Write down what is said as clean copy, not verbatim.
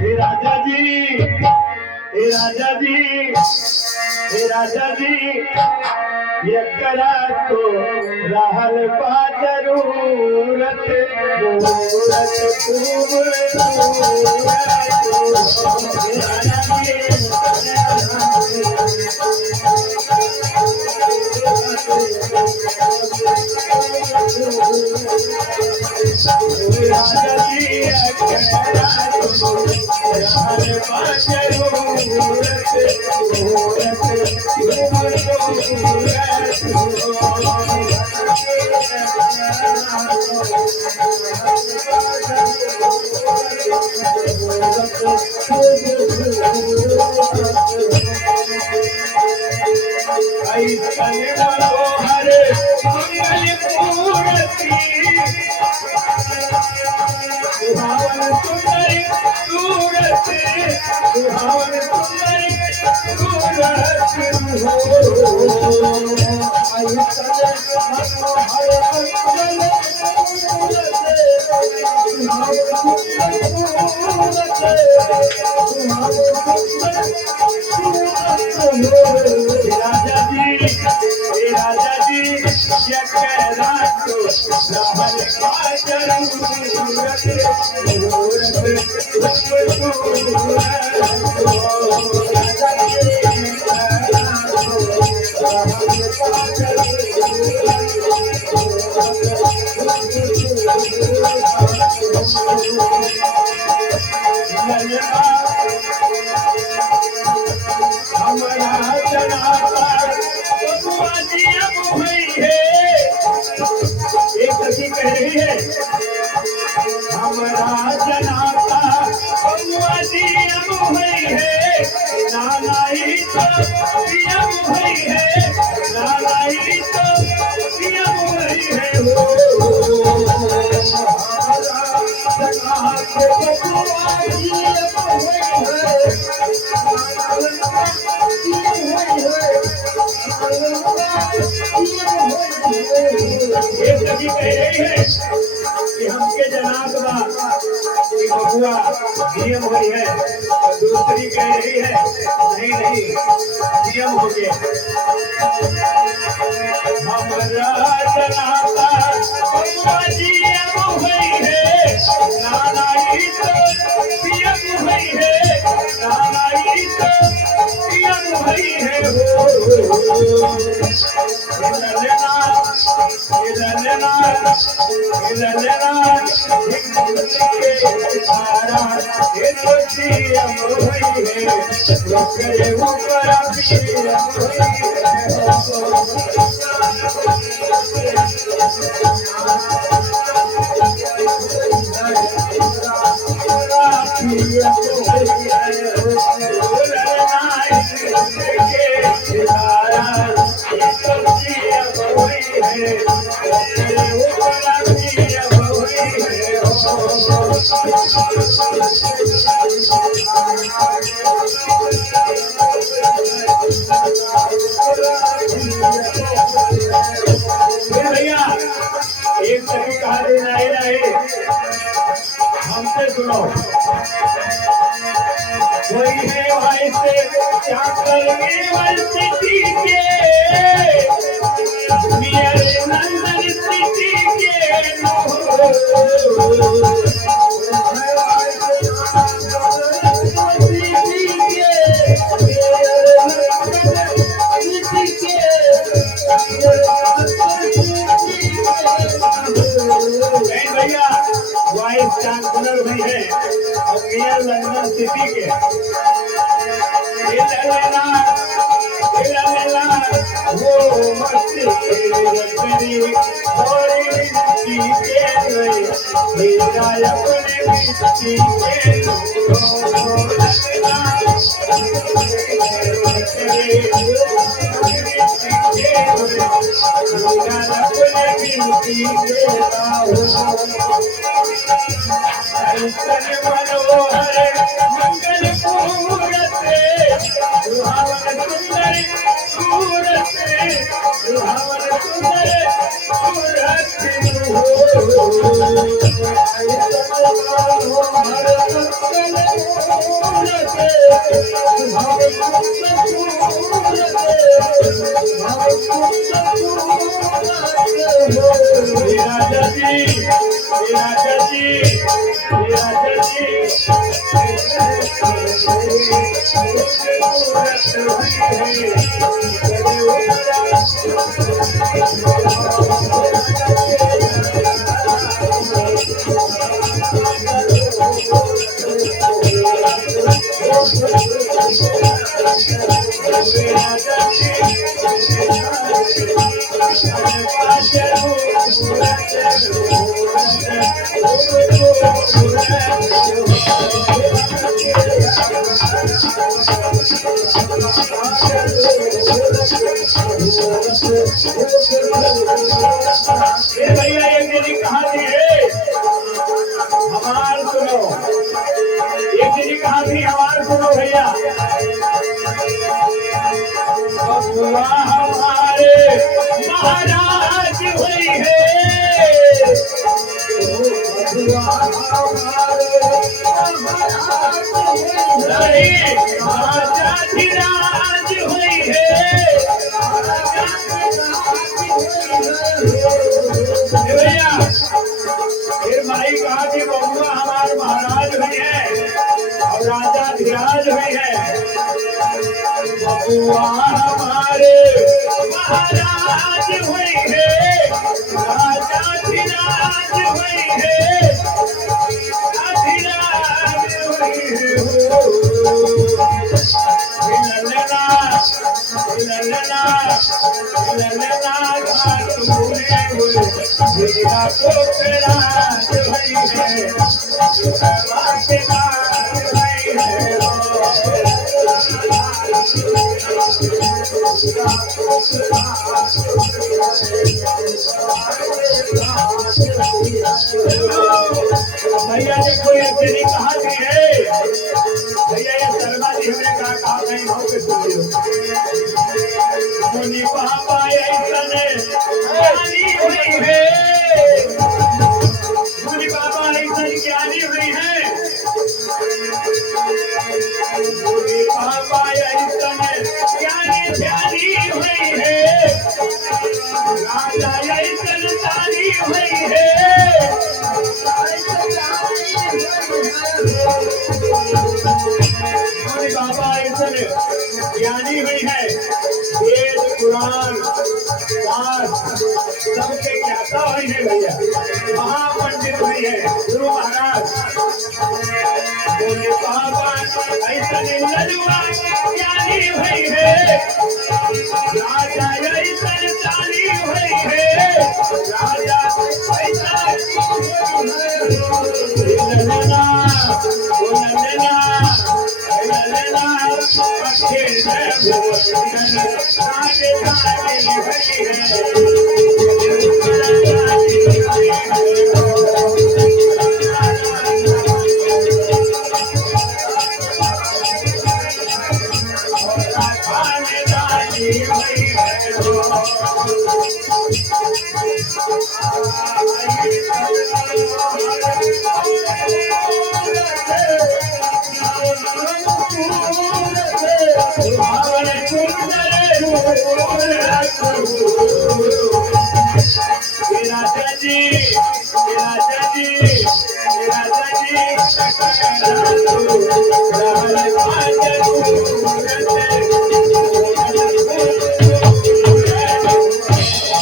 हे राजा जी, हे राजा जी, हे राजा जी, ये करा तो रहल बा जरूरत, जरूरत खूब नियम हुई है और दूसरी कह रही है नहीं नहीं नियम हो गया हमारा जनाता नियम हुई है नानाई तो नियम हुई है नानाई तो नियम हुई है हमसे सुनो कोई है भाई से क्या करेंगे वैसे के मेरे नंदन सिटी के भैया वाइस चांसलर भी है और मेयर लंदन सिटी के वो मस्ती राजा जी, राजा जी, राजा ये भैया एक मेरी कहानी है, हमार सुनो। एक मेरी कहानी हमार सुनो भैया। बबुआ हमारे महाराज हुई है, बबुआ हमारे राजाधिराज हुई है। भैया फिर भाई कहा कि बबुआ हमारे महाराज हुई है और राजाधिराज हुई है। बबुआ हमारे महाराज हुई है, राजाधिराज हुई है, अधिराज हुई है। ललना ललना ललना घाट पूरे हुए, मेरा पोखराज हुई है, के नाच हुई है। भैया ने कोई ऐसी कहानी है, भैया ये शर्मा जी हमने कहा काम नहीं हो के सुनिए। मुनि पापा ऐसने ज्ञानी हुई है, मुनि पापा ऐसने ज्ञानी हुई है, मुनि पापा ऐसने ज्ञानी ध्यानी हुई है, राजा ऐसन तारी हुई है। बाबा ऐसन ज्ञानी हुई है, वेद पुराण सबके ज्ञाता हुई है भैया, महापंडित हुई है। गुरु महाराज बोले बाबा ऐसन ललुआ ज्ञानी हुई है, राजा ऐसन ताली हुई है, राजा ऐसा ललना ललना ललना अखे भोजन आगे आगे हुई है। राजा जी, राजा